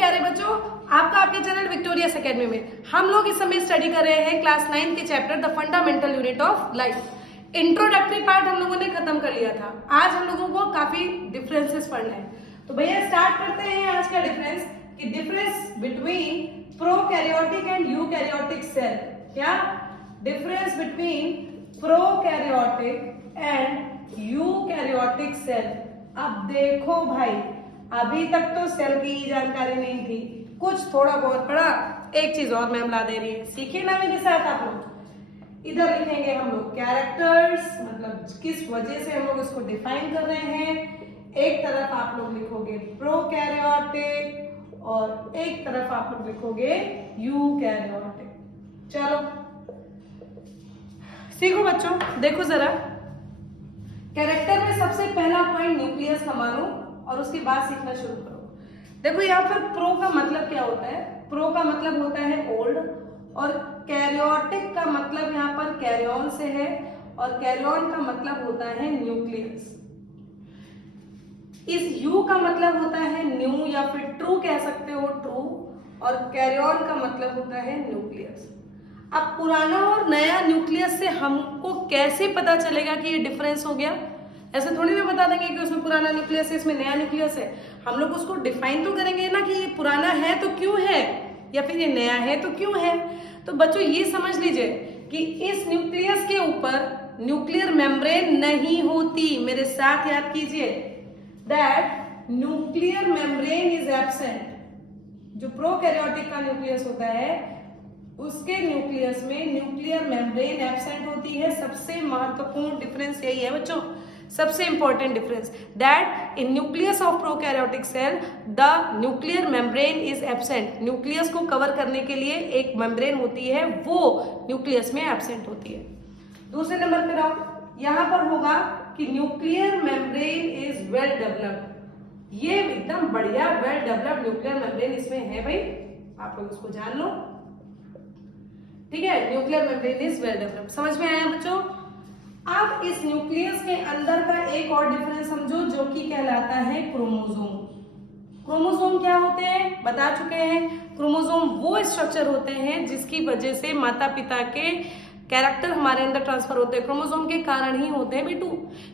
प्यारे बच्चों, आपका आपके चैनल विक्टोरियस एकेडमी में हम लोग इस समय स्टडी कर रहे हैं क्लास 9 के chapter the fundamental unit of life. Introductory part हम लोगों ने खत्म कर लिया था। आज हम लोगों को काफी डिफरेंसेस पढ़ने हैं। तो भैया स्टार्ट करते हैं आज का डिफरेंस कि difference between prokaryotic and eukaryotic cell. क्या difference between prokaryotic and eukaryotic cell. अब देखो भाई, अभी तक तो सेल की जानकारी नहीं थी, कुछ थोड़ा बहुत पढ़ा। एक चीज और मैम ला दे रही है, सीखिए ना मेरे साथ आप लोग। इधर लिखेंगे हम लोग कैरेक्टर्स, मतलब किस वजह से हम लोग इसको डिफाइन कर रहे हैं। एक तरफ आप लोग लिखोगे प्रोकैरियोटिक और एक तरफ आप लोग लिखोगे यूकैरियोटिक। चलो सीखो बच्चों, देखो जरा। कैरेक्टर में सबसे पहला पॉइंट न्यूक्लियस का मानो और उसके बाद सीखना शुरू करो। देखो यहाँ पर प्रो का मतलब क्या होता है। प्रो का मतलब होता है ओल्ड और कैरियोटिक का मतलब यहाँ पर कैरियन से है और कैरियन का मतलब होता है न्यूक्लियस। इस यू का मतलब होता है न्यू या फिर ट्रू कह सकते हो, ट्रू, और कैरियन का मतलब होता है न्यूक्लियस। अब पुराना और नया न्यूक्लियस से हमको कैसे पता चलेगा कि ये डिफरेंस हो गया? ऐसे थोड़ी ना बता देंगे कि उसमें पुराना न्यूक्लियस है इसमें नया न्यूक्लियस है। हम लोग उसको डिफाइन तो करेंगे ना कि ये पुराना है तो क्यों है या फिर ये नया है तो क्यों है। तो बच्चों ये समझ लीजिए कि इस न्यूक्लियस के ऊपर न्यूक्लियर मेम्ब्रेन नहीं होती। मेरे साथ याद कीजिए, that nuclear membrane is absent. जो प्रोकैरियोटिक का न्यूक्लियस होता है उसके न्यूक्लियस में न्यूक्लियर मेम्ब्रेन एब्सेंट होती है। सबसे महत्वपूर्ण डिफरेंस यही है बच्चों, सबसे important difference, that in nucleus of prokaryotic cell the nuclear membrane is absent. Nucleus को कवर करने के लिए एक मेम्ब्रेन होती है, वो न्यूक्लियस में एब्सेंट होती है। दूसरे नंबर पर आओ, यहां पर होगा कि nuclear membrane is well developed. ये एकदम बढ़िया वेल डेवलप्ड न्यूक्लियर मेम्ब्रेन इसमें है भाई, आप लोग इसको जान लो, ठीक है। Nuclear membrane is well developed, समझ में आया बच्चों। अब इस न्यूक्लियस के अंदर का एक और डिफरेंस समझो जो कि कहलाता है क्रोमोसोम। क्रोमोसोम क्या होते हैं बता चुके हैं। क्रोमोसोम वो स्ट्रक्चर होते हैं जिसकी वजह से माता पिता के कैरेक्टर हमारे अंदर ट्रांसफर होते हैं। क्रोमोसोम के कारण ही होते हैं बेटू।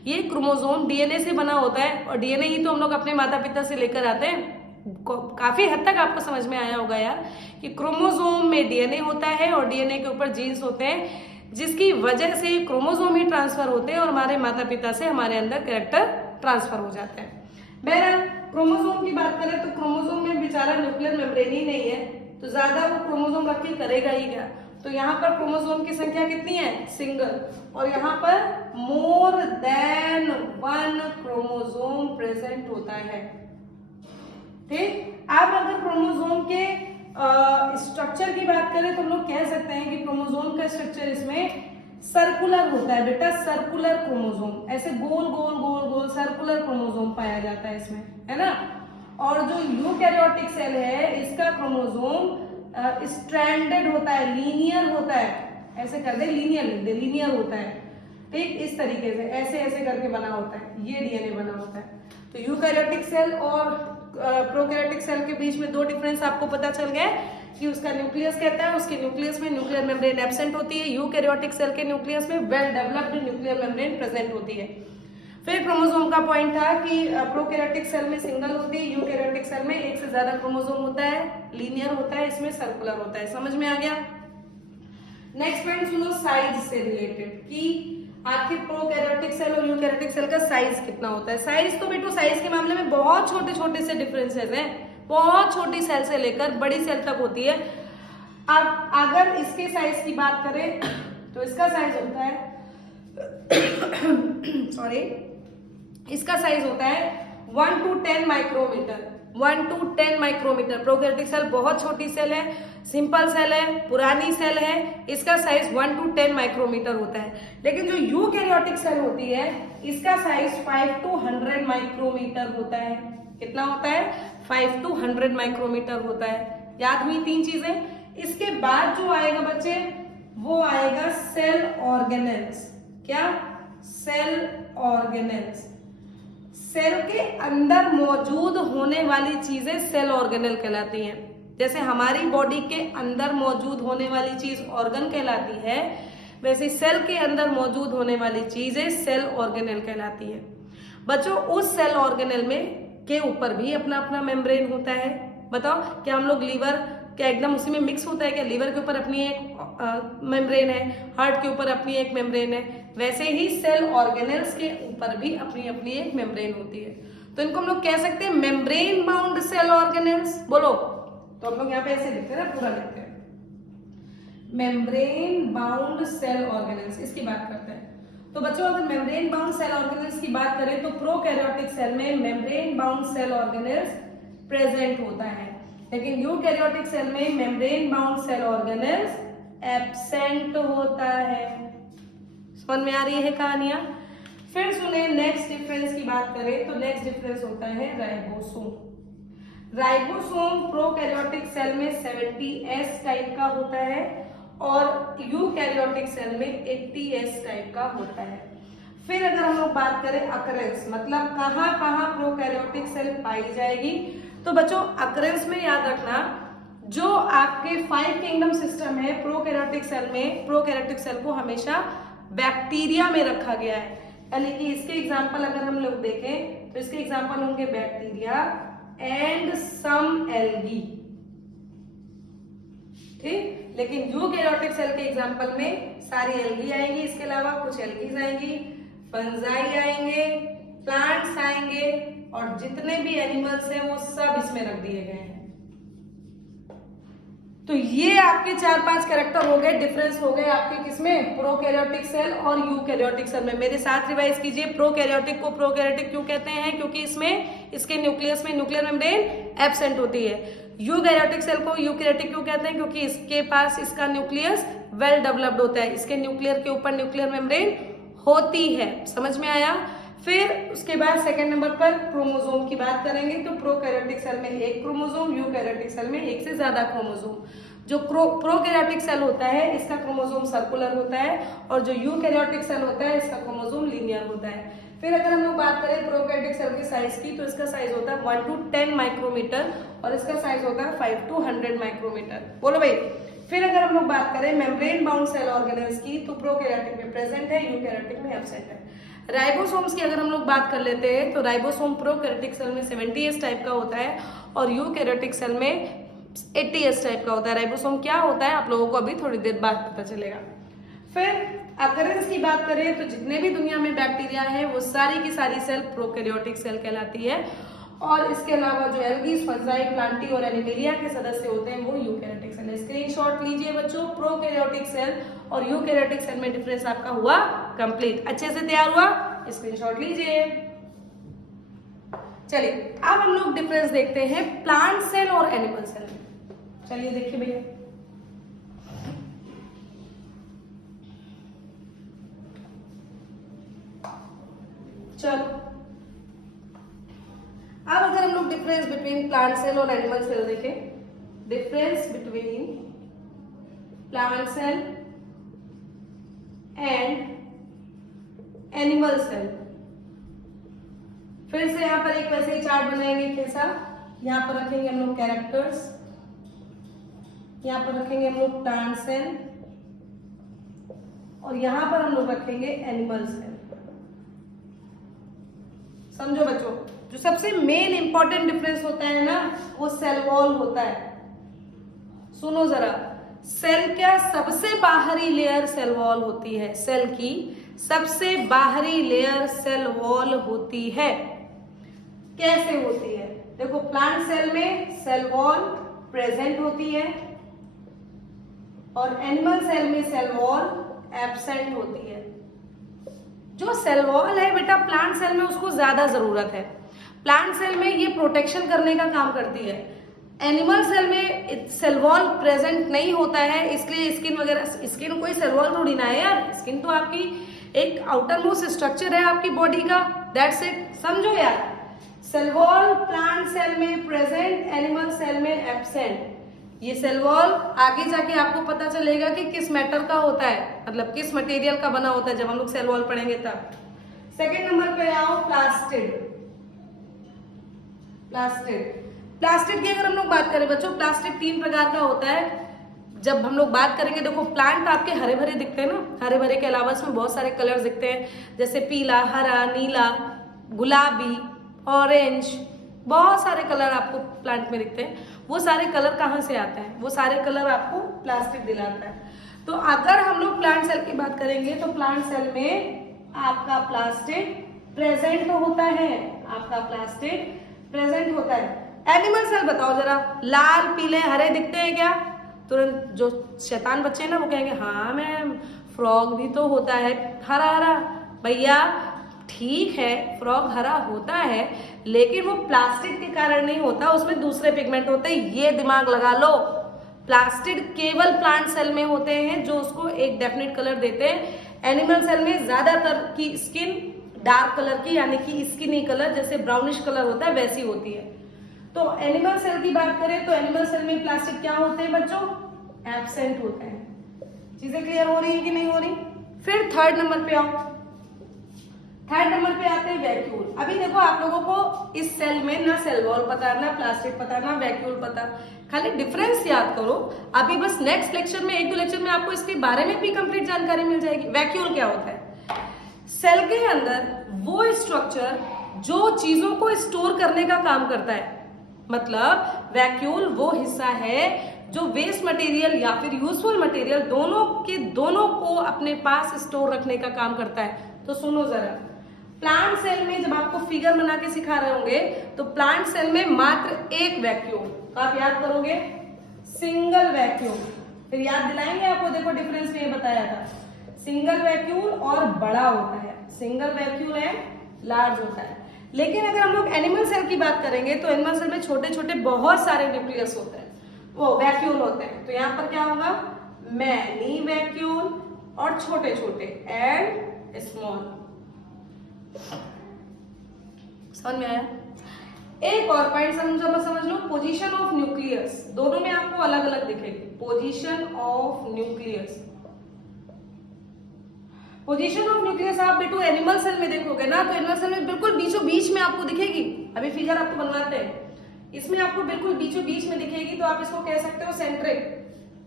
ये क्रोमोसोम डीएनए से बना होता है और डीएनए ही तो हम लोग अपने माता पिता से लेकर आते हैं। काफी हद तक आपको समझ में आया होगा यार कि क्रोमोसोम में डीएनए होता है और डीएनए के ऊपर जीन्स होते हैं, जिसकी वजह से क्रोमोसोम ही ट्रांसफर होते हैं और हमारे माता पिता से हमारे अंदर कैरेक्टर ट्रांसफर हो जाते हैं। बहरहाल क्रोमोसोम की बात करें तो क्रोमोसोम में बेचारा न्यूक्लियर मेम्ब्रेन ही नहीं है, तो ज्यादा वो क्रोमोसोम रख के करेगा ही क्या। तो यहाँ पर क्रोमोसोम की संख्या कितनी है? सिंगल। और यहाँ पर मोर देन वन क्रोमोसोम प्रेजेंट होता है, ठीक। अब अगर क्रोमोसोम के स्ट्रक्चर की बात करें तो हम लोग कह सकते हैं कि क्रोमोसोम का स्ट्रक्चर इसमें सर्कुलर होता है बेटा, सर्कुलर क्रोमोसोम। ऐसे गोल गोल गोल गोल सर्कुलर क्रोमोसोम पाया जाता है इसमें, है ना। और जो यूकैरियोटिक सेल है इसका क्रोमोसोम स्ट्रैंडेड होता है, लीनियर होता है। ऐसे कर दे, लीनियर होता है, ठीक। इस तरीके से ऐसे ऐसे करके बना होता है, ये डीएनए बना होता है। तो यूकैरियोटिक सेल और प्रोकैरियोटिक सेल के बीच में दो डिफरेंस आपको पता चल गया कि उसका न्यूक्लियस कहता है, उसके न्यूक्लियस में न्यूक्लियर मेम्ब्रेन एब्सेंट होती है। यूकैरियोटिक सेल के न्यूक्लियस में well developed nuclear membrane present होती है। फिर क्रोमोसोम का पॉइंट था कि प्रोकैरियोटिक सेल में सिंगल होती है, यूकैरियोटिक सेल में एक से ज्यादा क्रोमोसोम होता है, लीनियर होता है, इसमें सर्कुलर होता है। समझ में आ गया। नेक्स्ट पॉइंट सुनो, साइज से रिलेटेड कि आखिर प्रोकैरियोटिक सेल और यूकैरियोटिक सेल का साइज कितना होता है। साइज तो बेटो साइज के मामले में बहुत छोटे छोटे से डिफरेंसेस हैं, बहुत छोटी सेल से लेकर बड़ी सेल तक होती है। अब अगर इसके साइज की बात करें तो इसका साइज होता है सॉरी, इसका साइज होता है 1 to 10 micrometre. 1 to 10 micrometre. Prokaryotic cell बहुत छोटी सेल है, सिंपल सेल है, पुरानी सेल है, इसका साइज 1 to 10 माइक्रोमीटर होता है। लेकिन जो यूकैरियोटिक सेल होती है इसका साइज 5 to 100 माइक्रोमीटर होता है। कितना होता है? 5 to 100 माइक्रोमीटर होता है। याद हुई तीन चीजें। इसके बाद जो आएगा बच्चे वो आएगा सेल ऑर्गेनेल्स। क्या? Cell organelles. सेल के अंदर मौजूद होने वाली चीजें सेल ऑर्गेनेल कहलाती हैं। जैसे हमारी बॉडी के अंदर मौजूद होने वाली चीज ऑर्गन कहलाती है, वैसे सेल के अंदर मौजूद होने वाली चीजें सेल ऑर्गेनेल कहलाती है। बच्चों उस सेल ऑर्गेनेल में के ऊपर भी अपना अपना मेम्ब्रेन होता है। बताओ क्या हम लोग लीवर क्या एकदम उसी में मिक्स होता है क्या? लीवर के ऊपर अपनी एक मेम्ब्रेन है, हार्ट के ऊपर अपनी एक मेम्ब्रेन है, वैसे ही सेल ऑर्गेनेल्स के ऊपर भी अपनी अपनी एक मेम्ब्रेन होती है। तो इनको हम लोग कह सकते हैं मेम्ब्रेन बाउंड सेल ऑर्गेनेल्स। बोलो, तो हम लोग यहाँ पे ऐसे लिखते हैं ना, पूरा लिखते हैं मेम्ब्रेन बाउंड सेल ऑर्गेनेल्स। इसकी बात करते हैं। तो बच्चों अगर मेम्ब्रेन बाउंड सेल ऑर्गेनेल्स की बात करें तो प्रोकैरियोटिक सेल में membrane bound cell organelles present होता है, लेकिन यूकैरियोटिक सेल में membrane bound cell organelles absent होता है। समझ में आ रही है कहानियां? फिर सुने नेक्स्ट डिफरेंस की बात करें तो नेक्स्ट डिफरेंस होता है राइबोसोम। राइबोसोम प्रोकैरियोटिक सेल में 70S टाइप का होता है और यूकैरियोटिक सेल में 80S टाइप का होता है। फिर अगर हम लोग बात करें अकरेंस, मतलब कहाँ कहाँ प्रोकैरियोटिक सेल पाई जाएगी, तो बच्चों अकरेंस में याद रखना जो आपके 5 किंगडम सिस्टम है प्रोकैरियोटिक सेल में, प्रोकैरियोटिक सेल को हमेशा बैक्टीरिया में रखा गया है। यानी कि इसके एग्जाम्पल अगर हम लोग देखें तो इसके एग्जाम्पल होंगे बैक्टीरिया एंड सम एल्गी, ठीक। लेकिन यूकैरियोटिक सेल के एग्जाम्पल में सारी एल्गी आएंगी, इसके अलावा कुछ एल्गीज आएंगी, फंजाई आएंगे, प्लांट्स आएंगे और जितने भी एनिमल्स हैं वो सब इसमें रख दिए गए हैं। तो ये आपके 4-5 कैरेक्टर हो गए, डिफरेंस हो गए आपके किसमें, प्रोकैरियोटिक सेल और यूकैरियोटिक सेल में। मेरे साथ रिवाइज कीजिए, प्रोकैरियोटिक को प्रोकैरियोटिक क्यों कहते हैं? क्योंकि इसमें इसके न्यूक्लियस में न्यूक्लियर मेम्ब्रेन एब्सेंट होती है। यूकैरियोटिक सेल को यूकैरियोटिक क्यों कहते हैं? क्योंकि इसके पास इसका न्यूक्लियस वेल डेवलप्ड होता है, इसके न्यूक्लियर के ऊपर न्यूक्लियर मेम्ब्रेन होती है। समझ में आया? फिर उसके बाद सेकंड नंबर पर क्रोमोसोम की बात करेंगे तो प्रोकैरियोटिक सेल में एक क्रोमोसोम, यूकैरियोटिक सेल में एक से ज्यादा क्रोमोसोम। जो प्रोकैरियोटिक सेल होता है इसका क्रोमोसोम सर्कुलर होता है और जो यूकैरियोटिक सेल होता है इसका क्रोमोसोम लीनियर होता है। फिर अगर हम लोग बात करें प्रोकैरियोटिक सेल के साइज की तो इसका साइज होता है 1 to 10 माइक्रोमीटर और इसका साइज होता है 5 to 100 माइक्रोमीटर। बोलो भाई। फिर अगर हम लोग बात करें मेम्ब्रेन बाउंड सेल ऑर्गेनेल्स की तो प्रोकैरियोटिक में प्रेजेंट है, यूकैरियोटिक में एब्सेंट है। राइबोसोम्स की अगर हम लोग बात कर लेते हैं तो राइबोसोम प्रोकैरियोटिक सेल में 70S टाइप का होता है और यूकैरियोटिक सेल में 80S टाइप का होता है। राइबोसोम क्या होता है आप लोगों को अभी थोड़ी देर बाद पता चलेगा। फिर अकरेंस की बात करें तो जितने भी दुनिया में बैक्टीरिया है वो सारी की सारी सेल प्रोकैरियोटिक सेल कहलाती है और इसके अलावा जो एल्गीज, फंजाई, प्लांटी और एनिमेलिया के सदस्य होते हैं वो यूकैरियोटिक सेल है। स्क्रीनशॉट लीजिए बच्चों, प्रोकैरियोटिक सेल और यूकैरियोटिक सेल में डिफरेंस आपका हुआ कंप्लीट। अच्छे से तैयार हुआ? स्क्रीनशॉट लीजिए। चलिए अब हम लोग डिफरेंस देखते हैं प्लांट सेल और एनिमल सेल में। चलिए देखिए भैया, चलो अब अगर हम लोग डिफरेंस बिटवीन प्लांट सेल और एनिमल सेल देखें, difference between plant cell and animal cell. फिर से यहाँ पर एक वैसे ही चार्ट बनाएंगे, कैसा? यहाँ पर रखेंगे हम लोग कैरेक्टर्स, यहाँ पर रखेंगे हम लोग प्लांट सेल और यहाँ पर हम लोग रखेंगे एनिमल सेल। समझो बच्चों, जो सबसे मेन इंपॉर्टेंट डिफरेंस होता है ना वो सेल वॉल होता है। सुनो जरा, सेल क्या सबसे बाहरी लेयर सेल वॉल होती है, सेल की सबसे बाहरी लेयर सेल वॉल होती है। कैसे होती है? देखो, प्लांट सेल में सेल वॉल प्रेजेंट होती है और एनिमल सेल में सेल वॉल एब्सेंट होती है। जो सेल वॉल है बेटा प्लांट सेल में उसको ज्यादा जरूरत है, प्लांट सेल में ये प्रोटेक्शन करने का काम करती है। एनिमल सेल में सेल वॉल प्रेजेंट नहीं होता है, इसलिए स्किन वगैरह, स्किन कोई सेल वॉल थोड़ी ना है यार, स्किन तो आपकी एक आउटर मोस्ट स्ट्रक्चर है आपकी बॉडी का, दैट्स इट। समझो यार, सेल वॉल प्लांट सेल में प्रेजेंट, एनिमल सेल में एब्सेंट। ये सेल वॉल आगे जाके आपको पता चलेगा कि किस मेटल का होता है, मतलब किस मटेरियल का बना होता है जब हम लोग सेल वॉल पढ़ेंगे तब। सेकेंड नंबर पे आओ, प्लास्टिड। प्लास्टिड। प्लास्टिड की अगर हम लोग बात करें बच्चों, प्लास्टिड 3 प्रकार का होता है। जब हम लोग बात करेंगे, देखो प्लांट आपके हरे भरे दिखते हैं ना, हरे भरे के अलावा इसमें बहुत सारे कलर दिखते हैं, जैसे पीला, हरा, नीला, गुलाबी, ऑरेंज, बहुत सारे कलर आपको प्लांट में दिखते हैं। वो सारे कलर कहाँ से आते हैं? वो सारे कलर आपको प्लास्टिक दिलाता है। तो अगर हम लोग प्लांट सेल की बात करेंगे तो प्लांट सेल में आपका प्लास्टिक प्रेजेंट होता है, आपका प्लास्टिक प्रेजेंट होता है। एनिमल सेल बताओ जरा, लाल, पीले, हरे दिखते हैं क्या? तुरंत जो शैतान बच्चे हैं ना वो कहेंगे हाँ मैम, फ्रॉग भी तो होता है हरा हरा। भैया ठीक है, फ्रॉग हरा होता है, लेकिन वो प्लास्टिक के कारण नहीं होता, उसमें दूसरे पिगमेंट होते हैं, ये दिमाग लगा लो। प्लास्टिड केवल प्लांट सेल में होते हैं जो उसको एक डेफिनेट कलर देते हैं। एनिमल सेल में ज्यादातर की स्किन डार्क कलर की, यानी कि स्किनी कलर, जैसे ब्राउनिश कलर होता है वैसी होती है। तो एनिमल सेल की बात करें तो एनिमल सेल में प्लास्टिड क्या होते हैं बच्चों? एब्सेंट होते हैं। चीजें क्लियर हो रही है कि नहीं हो रही? फिर थर्ड नंबर पे आओ। थर्ड नंबर पे आते हैं वैक्यूल। अभी देखो आप लोगों को इस सेल में ना सेल वॉल पता, ना प्लास्टिड पता, ना वैक्यूल पता, खाली डिफरेंस याद करो। अभी बस नेक्स्ट लेक्चर में, 1-2 लेक्चर में आपको इसके बारे में भी कंप्लीट जानकारी मिल जाएगी। वैक्यूल क्या होता है? सेल के अंदर वो स्ट्रक्चर जो चीजों को स्टोर करने का काम करता है, मतलब वैक्यूल वो हिस्सा है जो वेस्ट मटेरियल या फिर यूजफुल मटेरियल दोनों को अपने पास स्टोर रखने का काम करता है। तो सुनो जरा, प्लांट सेल में जब आपको फिगर बना के सिखा रहे होंगे तो प्लांट सेल में मात्र एक वैक्यूम, तो आप याद करोगे सिंगल वैक्यूम। फिर याद दिलाएंगे आपको, देखो डिफरेंस में ये बताया था, सिंगल वैक्यूल और बड़ा होता है, सिंगल वैक्यूल एंड लार्ज होता है। लेकिन अगर हम लोग एनिमल सेल की बात करेंगे तो एनिमल सेल में छोटे छोटे बहुत सारे न्यूक्लियस होते हैं, वो वैक्यूल होते हैं। तो यहाँ पर क्या होगा? मैनी वैक्यूल और छोटे छोटे एंड स्मॉल। समझ में आया? एक और पॉइंट समझ लो, पोजीशन ऑफ न्यूक्लियस, दोनों में आपको अलग अलग दिखेगी। Position of nucleus, position of nucleus आप बेटू एनिमल सेल में देखोगे ना तो एनिमल सेल में बिल्कुल बीचों बीच में आपको दिखेगी। अभी फिगर आपको बनवाते हैं, इसमें आपको बिल्कुल बीचों बीच में दिखेगी, तो आप इसको कह सकते हो सेंट्रिक,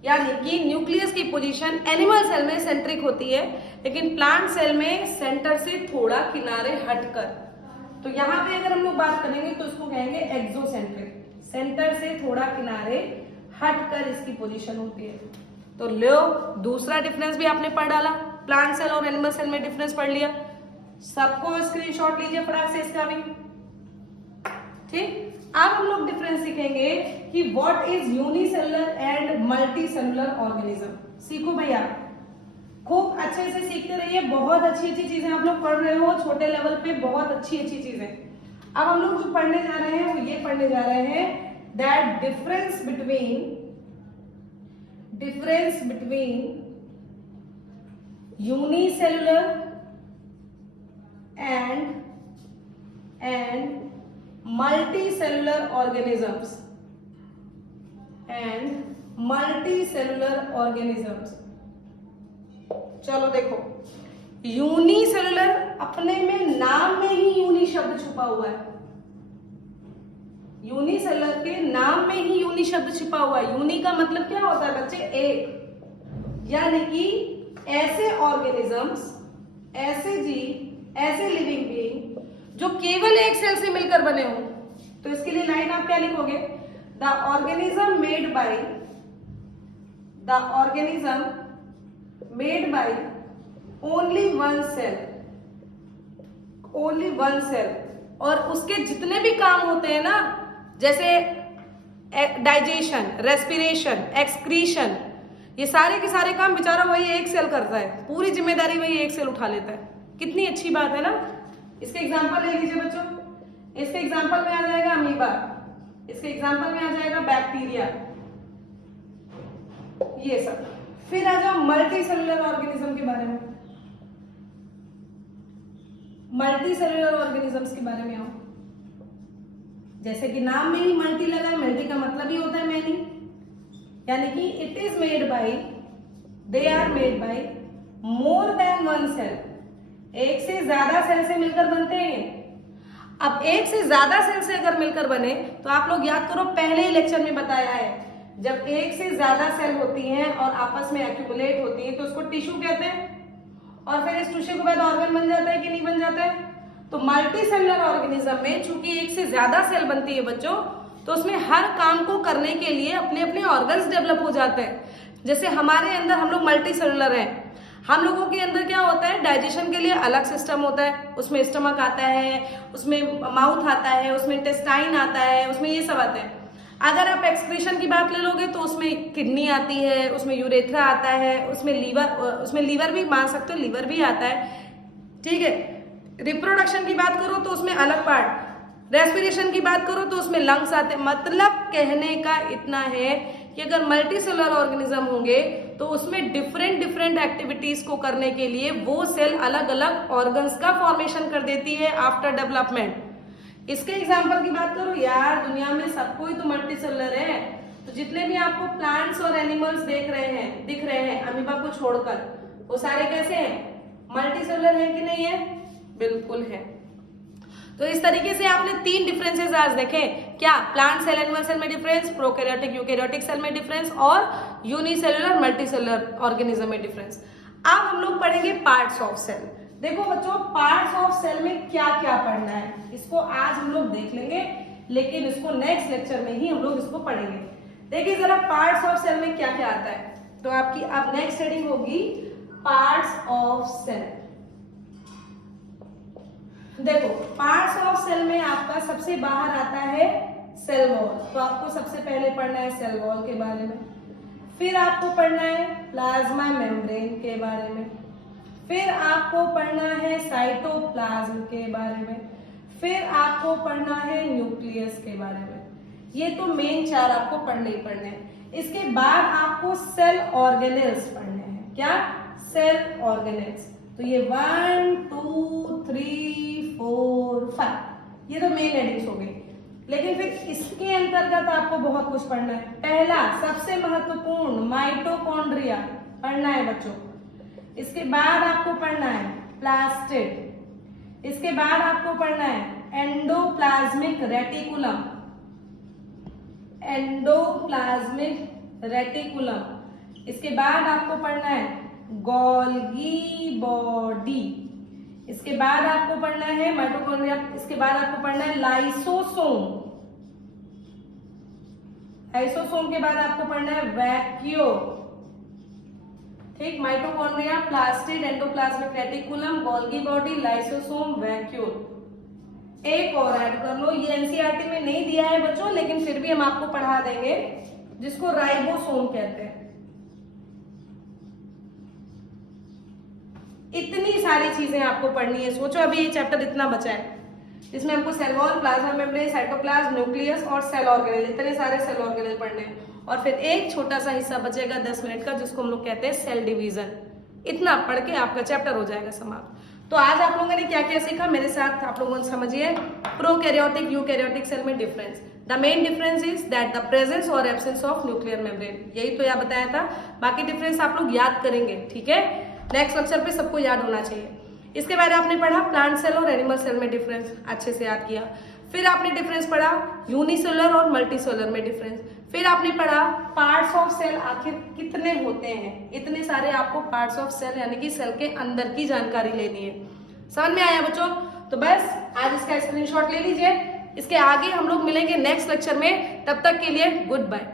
यानी कि न्यूक्लियस की पोजीशन एनिमल सेल में सेंट्रिक होती है, लेकिन प्लांट सेल में सेंटर से थोड़ा किनारे हटकर। तो यहाँ पे अगर हम लोग बात करेंगे तो इसको कहेंगे एक्सोसेंट्रिक, सेंटर से थोड़ा किनारे हटकर इसकी पोजीशन होती है। तो लो, दूसरा डिफरेंस भी आपने पढ़ डाला, प्लांट सेल और एनिमल सेल में डिफरेंस पढ़ लिया। सबको स्क्रीनशॉट लीजिए फटाक से इसका भी, ठीक। अब हम लोग डिफरेंस सीखेंगे कि what is unicellular and multi cellular organism. सीखो भैया, खूब अच्छे से सीखते रहिए, बहुत अच्छी अच्छी चीजें आप लोग पढ़ रहे हो छोटे लेवल पे, बहुत अच्छी अच्छी चीजें। अब हम लोग जो पढ़ने जा रहे हैं वो ये पढ़ने जा रहे हैं that difference between unicellular and multicellular organisms चलो देखो, यूनिसेलुलर अपने में नाम में ही यूनि शब्द छुपा हुआ है, यूनिसेलुलर के नाम में ही यूनि शब्द छुपा हुआ है। यूनि का मतलब क्या होता है बच्चे? एक, यानी कि ऐसे ऑर्गेनिजम्स, ऐसे जीव, ऐसे लिविंग बीइंग जो केवल एक सेल से मिलकर बने हो। तो इसके लिए लाइन आप क्या लिखोगे? The organism made by only one cell, और उसके जितने भी काम होते हैं ना, जैसे डाइजेशन, रेस्पिरेशन, एक्सक्रीशन, ये सारे के सारे काम बेचारा वही एक सेल करता है, पूरी जिम्मेदारी वही एक सेल उठा लेता है। कितनी अच्छी बात है ना। इसके एग्जाम्पल ले लीजिए बच्चों, इसके एग्जाम्पल में आ जाएगा अमीबा, इसके एग्जाम्पल में आ जाएगा बैक्टीरिया, ये सब। फिर आ जाओ मल्टी सेलुलर ऑर्गेनिज्म के बारे में, मल्टी सेलुलर ऑर्गेनिजम्स के बारे में आओ। जैसे कि नाम में ही मल्टी लगा है, मल्टी का मतलब ही होता है मैनी, यानी कि it is made by, they are made by more than one cell, एक से ज्यादा सेल से मिलकर बनते हैं। अब एक से ज्यादा सेल से अगर मिलकर बने तो आप लोग याद करो, पहले ही लेक्चर में बताया है, जब एक से ज्यादा सेल होती हैं और आपस में एक्यूमुलेट होती हैं तो उसको टिश्यू कहते हैं, और फिर इस टिश्यू के बाद ऑर्गन बन जाता है कि नहीं बन जाता है। तो मल्टी सेलुलर ऑर्गेनिज्म में चूंकि एक से ज्यादा सेल बनती है बच्चों, तो उसमें हर काम को करने के लिए अपने अपने ऑर्गन्स डेवलप हो जाते हैं। जैसे हमारे अंदर हम लोग मल्टी सेलुलर हैं, हम लोगों के अंदर क्या होता है, डाइजेशन के लिए अलग सिस्टम होता है, उसमें स्टमक आता है, उसमें माउथ आता है, उसमें इंटेस्टाइन आता है, उसमें ये सब आता है। अगर आप एक्सक्रीशन की बात ले लोगे तो उसमें किडनी आती है, उसमें यूरेथ्रा आता है, उसमें लीवर भी मान सकते हो, लीवर भी आता है, ठीक है। रिप्रोडक्शन की बात करो तो उसमें अलग पार्ट, रेस्पिरेशन की बात करो तो उसमें लंग्स आते हैं। मतलब कहने का इतना है कि अगर मल्टी सेलुलर ऑर्गेनिज्म होंगे तो उसमें डिफरेंट एक्टिविटीज को करने के लिए वो सेल अलग अलग ऑर्गन्स का फॉर्मेशन कर देती है आफ्टर डेवलपमेंट। इसके एग्जाम्पल की बात करो यार, दुनिया में सब कोई तो मल्टी सेलुलर है, तो जितने भी आपको प्लांट्स और एनिमल्स दिख रहे हैं अमीबा को छोड़कर, वो सारे कैसे हैं, मल्टी सेलुलर है कि नहीं है, बिल्कुल है। तो इस तरीके से आपने 3 डिफरेंसेस आज देखे, क्या, प्लांट सेल एनिमल सेल में डिफरेंस, प्रोकैरियोटिक यूकैरियोटिक सेल में डिफरेंस, और यूनिसेलुलर मल्टीसेलुलर ऑर्गेनिज्म में डिफरेंस। अब हम लोग पढ़ेंगे पार्ट्स ऑफ सेल। देखो बच्चों, पार्ट्स ऑफ सेल में क्या क्या पढ़ना है इसको आज हम लोग देख लेंगे, लेकिन इसको नेक्स्ट लेक्चर में ही हम लोग इसको पढ़ेंगे। देखिए जरा पार्ट्स ऑफ सेल में क्या क्या आता है, तो आपकी अब नेक्स्ट हेडिंग होगी पार्ट्स ऑफ सेल। देखो पार्ट्स ऑफ सेल में आपका सबसे बाहर आता है सेल वॉल, तो आपको सबसे पहले पढ़ना है सेल वॉल के बारे में, फिर आपको पढ़ना है प्लाज्मा मेम्ब्रेन के बारे में, फिर आपको पढ़ना है साइटोप्लाज्म के बारे में, फिर आपको पढ़ना है न्यूक्लियस के बारे में। ये तो मेन 4 आपको पढ़ने ही पढ़ने हैं। इसके बाद आपको सेल ऑर्गेनेल्स पढ़ने हैं। क्या, सेल ऑर्गेनेल्स। तो ये 1 2 3 4 5 ये तो मेन हेडिंग्स हो गई, लेकिन फिर इसके अंतर्गत आपको बहुत कुछ पढ़ना है। पहला सबसे महत्वपूर्ण माइटोकॉन्ड्रिया पढ़ना है बच्चों। इसके बाद आपको पढ़ना है प्लास्टिड, इसके बाद आपको पढ़ना है एंडोप्लाज्मिक रेटिकुलम, एंडोप्लाज्मिक रेटिकुलम। इसके बाद आपको पढ़ना है गोल्गी बॉडी, इसके बाद आपको पढ़ना है माइटोकॉन्ड्रिया, इसके बाद आपको पढ़ना है लाइसोसोम, लाइसोसोम के बाद आपको पढ़ना है वैक्यूल, ठीक, mitochondria, plastid, endoplasmic reticulum, Golgi body, lysosome, vacuole. एक और ऐड कर लो, ये एनसीईआरटी में नहीं दिया है बच्चों, लेकिन फिर भी हम आपको पढ़ा देंगे, जिसको राइबोसोम कहते हैं। इतनी सारी चीजें आपको पढ़नी है। सोचो अभी ये चैप्टर इतना बचा है, इसमें हमको cell wall, plasma membrane, cytoplasm, nucleus और सेल ऑर्गेनेल, इतने सारे सेल ऑर्गेनेल पढ़ने हैं। और फिर एक छोटा सा हिस्सा बचेगा 10 मिनट का, जिसको हम लोग कहते हैं सेल डिवीजन। इतना पढ़ के आपका चैप्टर हो जाएगा समाप्त। तो आज आप लोगों ने क्या क्या सीखा मेरे साथ आप लोगों ने समझिए। प्रोकैरियोटिक यूकैरियोटिक सेल में difference, the main difference is that the presence और एब्सेंस ऑफ न्यूक्लियर मेम्ब्रेन, यही तो यहाँ बताया था। बाकी डिफरेंस आप लोग याद करेंगे, ठीक है, नेक्स्ट लेक्चर पे सबको याद होना चाहिए। इसके बाद आपने पढ़ा प्लांट सेल और एनिमल सेल में डिफरेंस, अच्छे से याद किया। फिर आपने डिफरेंस पढ़ा यूनिसेलुलर और मल्टीसेलुलर में डिफरेंस। फिर आपने पढ़ा पार्ट्स ऑफ सेल आखिर कितने होते हैं, इतने सारे आपको पार्ट्स ऑफ सेल यानी कि सेल के अंदर की जानकारी लेनी है। समझ में आया बच्चों? तो बस आज इसका स्क्रीनशॉट ले लीजिए। इसके आगे हम लोग मिलेंगे नेक्स्ट लेक्चर में, तब तक के लिए गुड बाय।